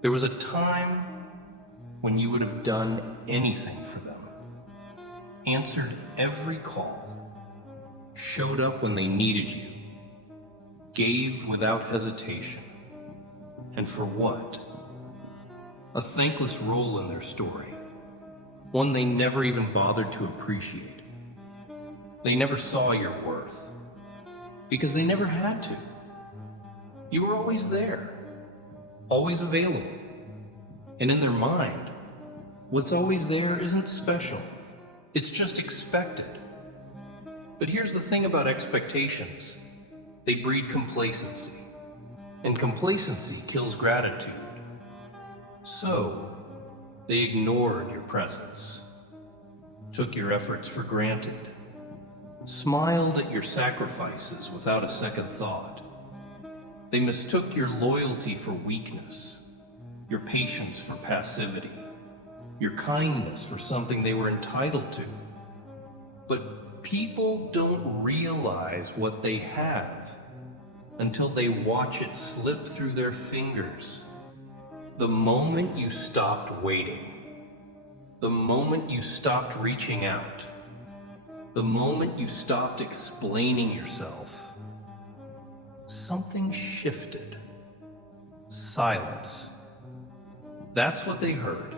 There was a time when you would have done anything for them, answered every call, showed up when they needed you, gave without hesitation. And for what? A thankless role in their story, one they never even bothered to appreciate. They never saw your worth, because they never had to. You were always there, always available. And in their mind, what's always there isn't special. It's just expected. But here's the thing about expectations. They breed complacency. And complacency kills gratitude. So, they ignored your presence, took your efforts for granted, smiled at your sacrifices without a second thought. They mistook your loyalty for weakness, your patience for passivity, your kindness for something they were entitled to. But people don't realize what they have until they watch it slip through their fingers. The moment you stopped waiting, the moment you stopped reaching out, the moment you stopped explaining yourself, something shifted. Silence. That's what they heard.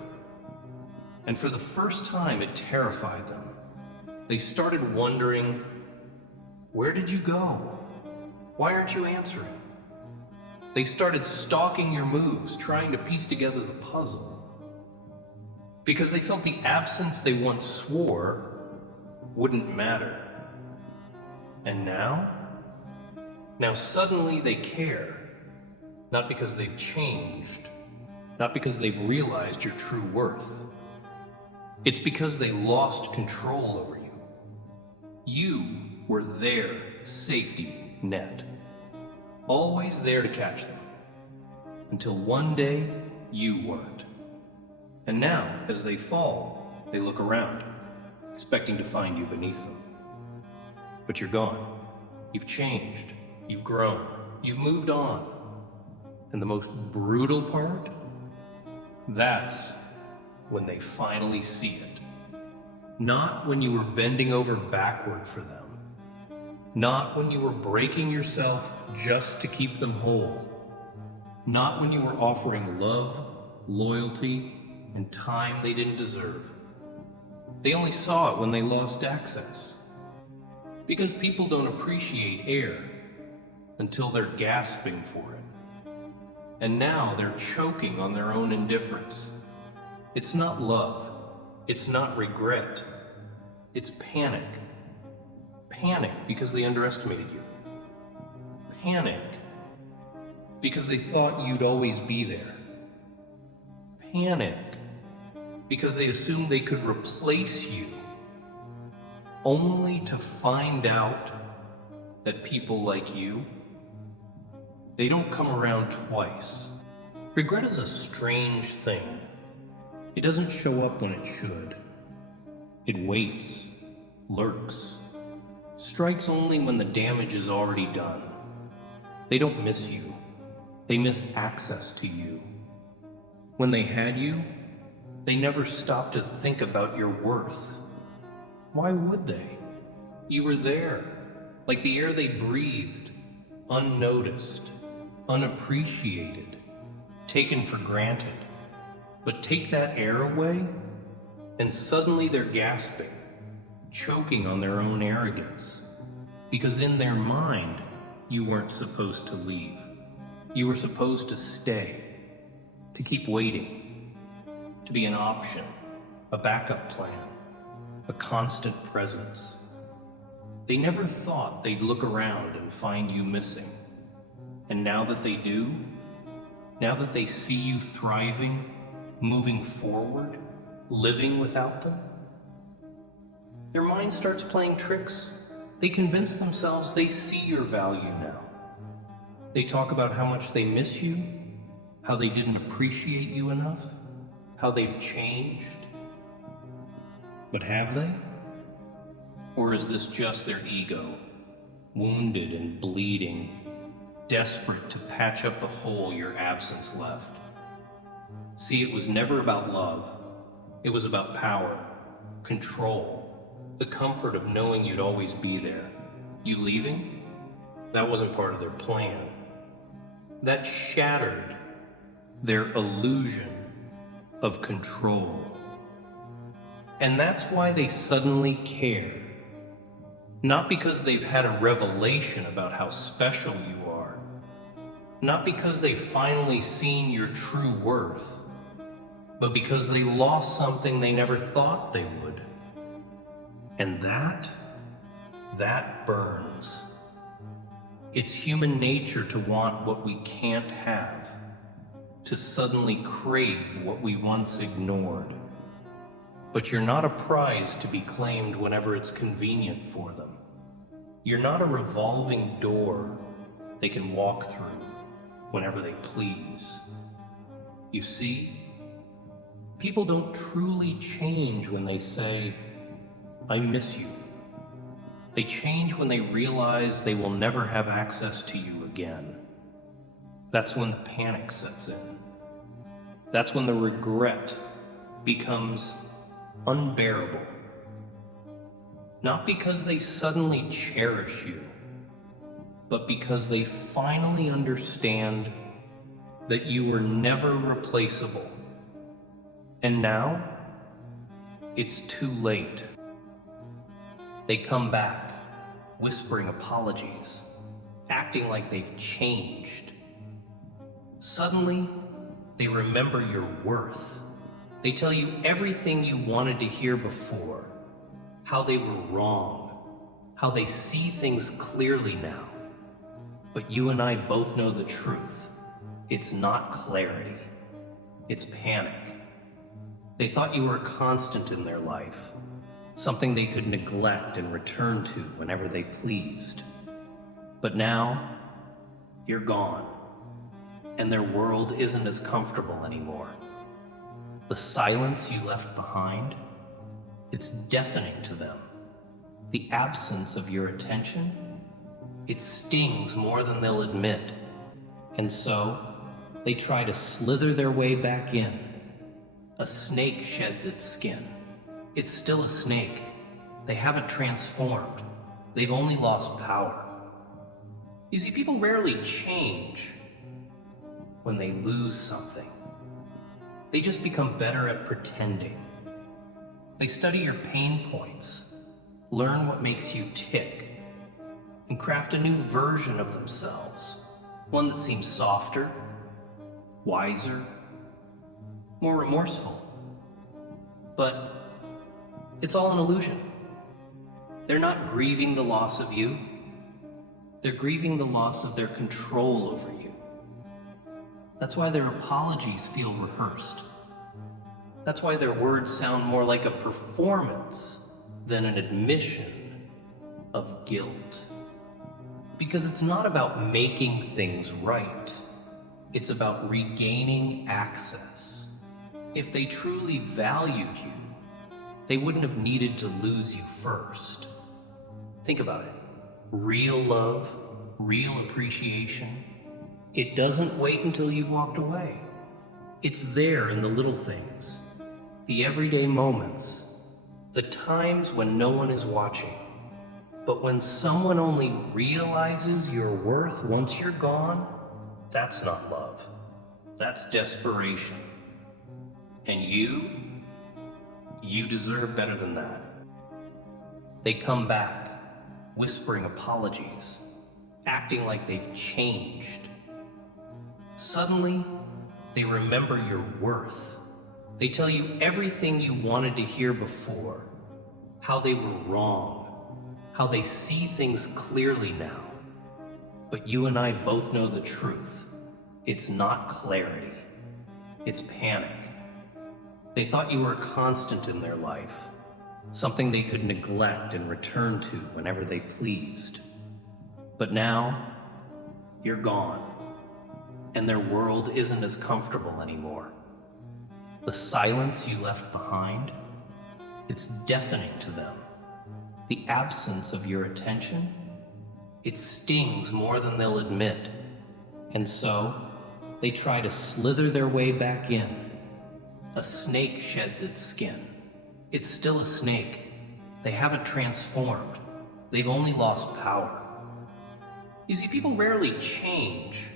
And for the first time, it terrified them. They started wondering, where did you go? Why aren't you answering? They started stalking your moves, trying to piece together the puzzle. Because they felt the absence they once swore wouldn't matter. And now? Now suddenly they care. Not because they've changed, not because they've realized your true worth. It's because they lost control over you. You were their safety net, always there to catch them, until one day you weren't. And now, as they fall, they look around, expecting to find you beneath them. But you're gone. You've changed. You've grown. You've moved on. And the most brutal part? That's when they finally see it. Not when you were bending over backward for them. Not when you were breaking yourself just to keep them whole. Not when you were offering love, loyalty, and time they didn't deserve. They only saw it when they lost access. Because people don't appreciate air until they're gasping for it. And now they're choking on their own indifference. It's not love. It's not regret. It's panic. Panic because they underestimated you. Panic because they thought you'd always be there. Panic because they assumed they could replace you, only to find out that people like you, they don't come around twice. Regret is a strange thing. It doesn't show up when it should. It waits, lurks, strikes only when the damage is already done. They don't miss you. They miss access to you. When they had you, they never stopped to think about your worth. Why would they? You were there, like the air they breathed, unnoticed, unappreciated, taken for granted. But take that air away, and suddenly they're gasping, choking on their own arrogance. Because in their mind, you weren't supposed to leave. You were supposed to stay, to keep waiting, to be an option, a backup plan, a constant presence. They never thought they'd look around and find you missing. And now that they do, now that they see you thriving, moving forward, living without them, their mind starts playing tricks. They convince themselves they see your value now. They talk about how much they miss you, how they didn't appreciate you enough, how they've changed. But have they? Or is this just their ego, wounded and bleeding, desperate to patch up the hole your absence left. See, it was never about love. It was about power, control, the comfort of knowing you'd always be there. You leaving? That wasn't part of their plan. That shattered their illusion of control. And that's why they suddenly care. Not because they've had a revelation about how special you are. Not because they've finally seen your true worth. But because they lost something they never thought they would. And that burns. It's human nature to want what we can't have, to suddenly crave what we once ignored. But you're not a prize to be claimed whenever it's convenient for them. You're not a revolving door they can walk through whenever they please. You see, people don't truly change when they say, "I miss you." They change when they realize they will never have access to you again. That's when the panic sets in. That's when the regret becomes unbearable. Not because they suddenly cherish you, but because they finally understand that you were never replaceable. And now, it's too late. They come back, whispering apologies, acting like they've changed. Suddenly, they remember your worth. They tell you everything you wanted to hear before, how they were wrong, how they see things clearly now. But you and I both know the truth. It's not clarity. It's panic. They thought you were a constant in their life, something they could neglect and return to whenever they pleased. But now, you're gone, and their world isn't as comfortable anymore. The silence you left behind, it's deafening to them. The absence of your attention, it stings more than they'll admit. And so, they try to slither their way back in. A snake sheds its skin. It's still a snake. They haven't transformed. They've only lost power. You see, people rarely change when they lose something. They just become better at pretending. They study your pain points, learn what makes you tick, and craft a new version of themselves. One that seems softer, wiser, more remorseful. But it's all an illusion. They're not grieving the loss of you. They're grieving the loss of their control over you. That's why their apologies feel rehearsed. That's why their words sound more like a performance than an admission of guilt. Because it's not about making things right. It's about regaining access. If they truly valued you, they wouldn't have needed to lose you first. Think about it. Real love, real appreciation, it doesn't wait until you've walked away. It's there in the little things, the everyday moments, the times when no one is watching. But when someone only realizes your worth once you're gone, that's not love. That's desperation. And you deserve better than that. They come back, whispering apologies, acting like they've changed. Suddenly, they remember your worth. They tell you everything you wanted to hear before, how they were wrong, how they see things clearly now. But you and I both know the truth. It's not clarity. It's panic. They thought you were a constant in their life, something they could neglect and return to whenever they pleased. But now, you're gone, and their world isn't as comfortable anymore. The silence you left behind, it's deafening to them. The absence of your attention, it stings more than they'll admit. And so, they try to slither their way back in. A snake sheds its skin. It's still a snake. They haven't transformed. They've only lost power. You see, people rarely change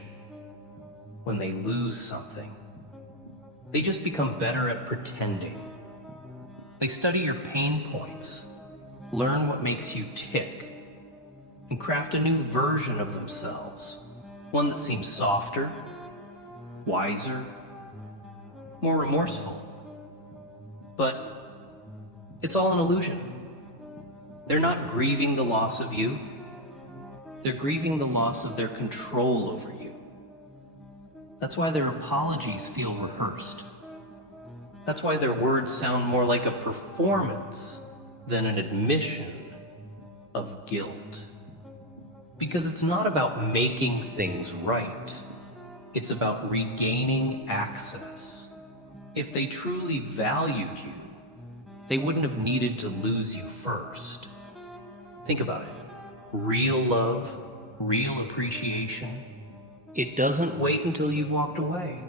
when they lose something. They just become better at pretending. They study your pain points, learn what makes you tick, and craft a new version of themselves. One that seems softer, wiser, more remorseful. But it's all an illusion. They're not grieving the loss of you. They're grieving the loss of their control over you. That's why their apologies feel rehearsed. That's why their words sound more like a performance than an admission of guilt. Because it's not about making things right. It's about regaining access. If they truly valued you, they wouldn't have needed to lose you first. Think about it. Real love, real appreciation, it doesn't wait until you've walked away.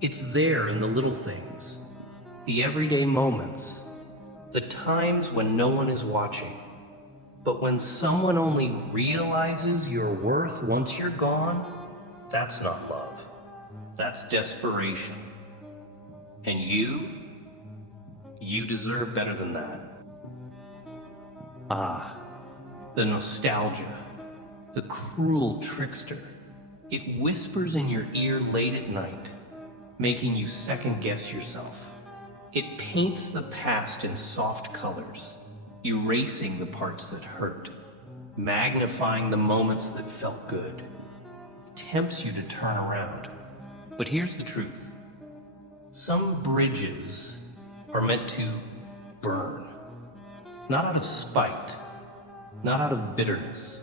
It's there in the little things, the everyday moments, the times when no one is watching. But when someone only realizes your worth once you're gone, that's not love. That's desperation. And you deserve better than that. Ah, the nostalgia, the cruel trickster. It whispers in your ear late at night, making you second-guess yourself. It paints the past in soft colors, erasing the parts that hurt, magnifying the moments that felt good. Tempts you to turn around. But here's the truth. Some bridges are meant to burn. Not out of spite, not out of bitterness,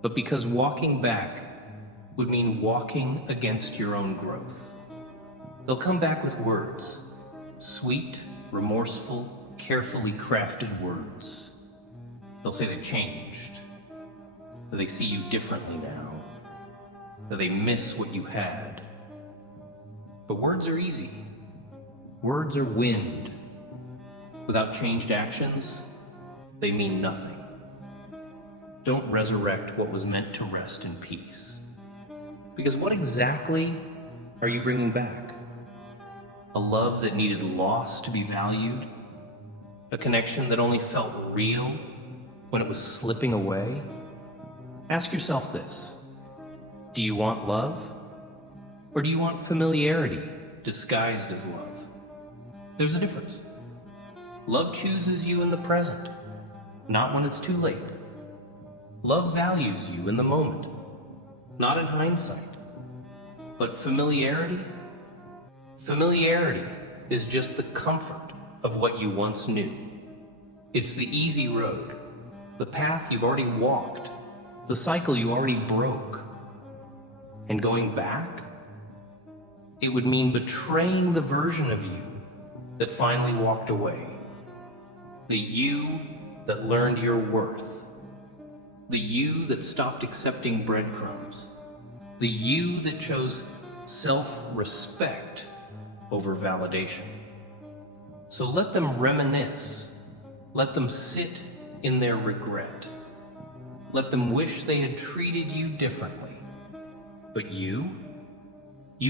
but because walking back would mean walking against your own growth. They'll come back with words, sweet, remorseful, carefully crafted words. They'll say they've changed, that they see you differently now, that they miss what you had. But words are easy. Words are wind. Without changed actions, they mean nothing. Don't resurrect what was meant to rest in peace. Because what exactly are you bringing back? A love that needed loss to be valued? A connection that only felt real when it was slipping away? Ask yourself this. Do you want love? Or do you want familiarity disguised as love? There's a difference. Love chooses you in the present, not when it's too late. Love values you in the moment, not in hindsight. But familiarity? Familiarity is just the comfort of what you once knew. It's the easy road, the path you've already walked, the cycle you already broke. And going back? It would mean betraying the version of you that finally walked away. The you that learned your worth. The you that stopped accepting breadcrumbs. The you that chose self-respect over validation. So let them reminisce. Let them sit in their regret. Let them wish they had treated you differently. But you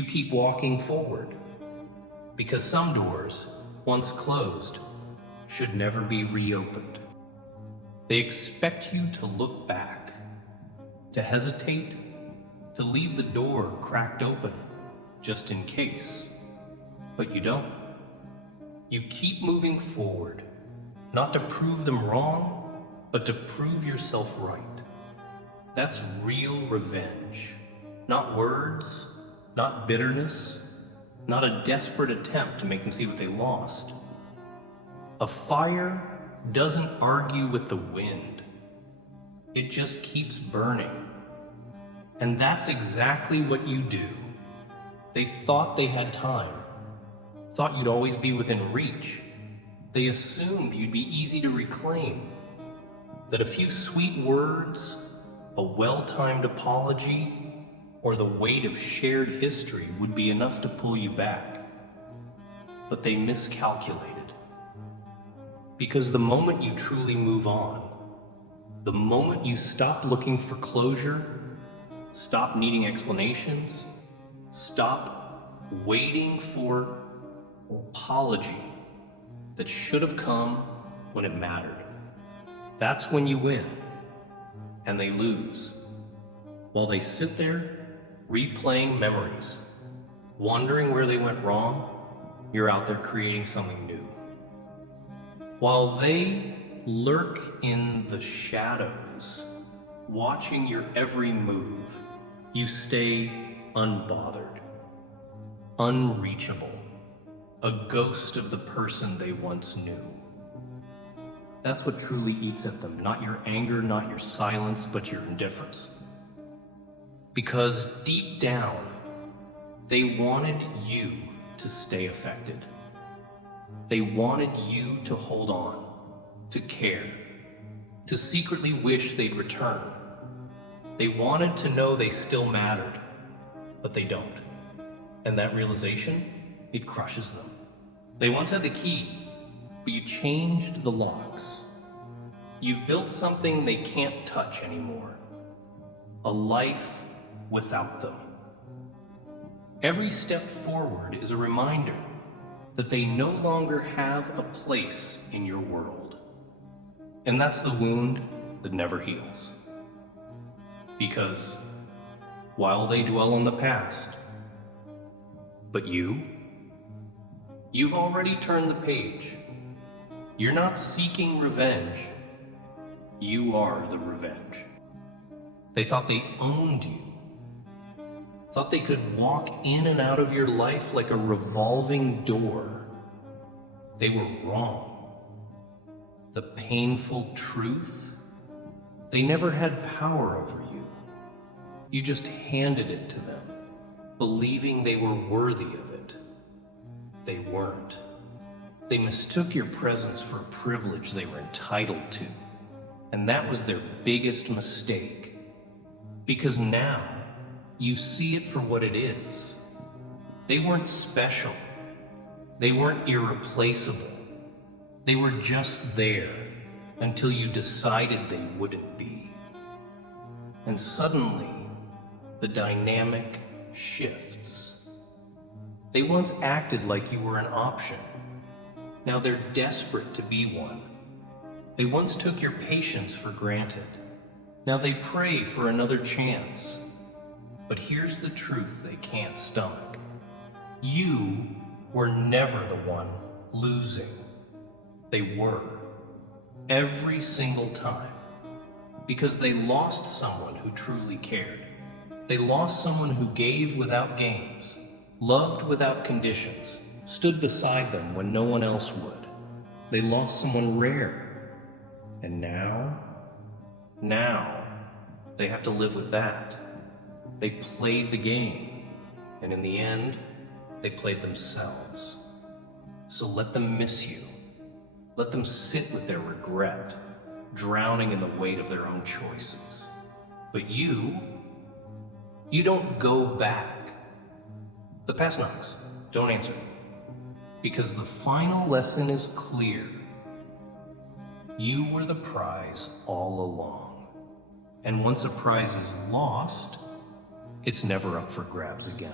keep walking forward. Because some doors, once closed, should never be reopened. They expect you to look back, to hesitate, to leave the door cracked open, just in case. But you don't. You keep moving forward, not to prove them wrong, but to prove yourself right. That's real revenge. Not words, not bitterness, not a desperate attempt to make them see what they lost. A fire doesn't argue with the wind. It just keeps burning. And that's exactly what you do. They thought they had time, thought you'd always be within reach. They assumed you'd be easy to reclaim, that a few sweet words, a well-timed apology, or the weight of shared history would be enough to pull you back. But they miscalculated. Because the moment you truly move on, the moment you stop looking for closure, stop needing explanations, stop waiting for an apology that should have come when it mattered, that's when you win, and they lose. While they sit there, replaying memories, wondering where they went wrong, you're out there creating something new. While they lurk in the shadows, watching your every move, you stay unbothered, unreachable, a ghost of the person they once knew. That's what truly eats at them, not your anger, not your silence, but your indifference. Because deep down, they wanted you to stay affected. They wanted you to hold on, to care, to secretly wish they'd return. They wanted to know they still mattered, but they don't. And that realization, it crushes them. They once had the key, but you changed the locks. You've built something they can't touch anymore. A life without them. Every step forward is a reminder that they no longer have a place in your world. And that's the wound that never heals. Because while they dwell on the past, but you've already turned the page. You're not seeking revenge. You are the revenge. They thought they owned you. Thought they could walk in and out of your life like a revolving door. They were wrong. The painful truth, they never had power over you. You just handed it to them, believing they were worthy of it. They weren't. They mistook your presence for a privilege they were entitled to. And that was their biggest mistake. Because now, you see it for what it is. They weren't special. They weren't irreplaceable. They were just there until you decided they wouldn't be. And suddenly, the dynamic shifts. They once acted like you were an option. Now they're desperate to be one. They once took your patience for granted. Now they pray for another chance. But here's the truth they can't stomach. You were never the one losing. They were. Every single time. Because they lost someone who truly cared. They lost someone who gave without games, loved without conditions, stood beside them when no one else would. They lost someone rare. And now they have to live with that. They played the game, and in the end, they played themselves. So let them miss you. Let them sit with their regret, drowning in the weight of their own choices. But you don't go back. The past knocks. Don't answer. Because the final lesson is clear. You were the prize all along. And once a prize is lost, it's never up for grabs again.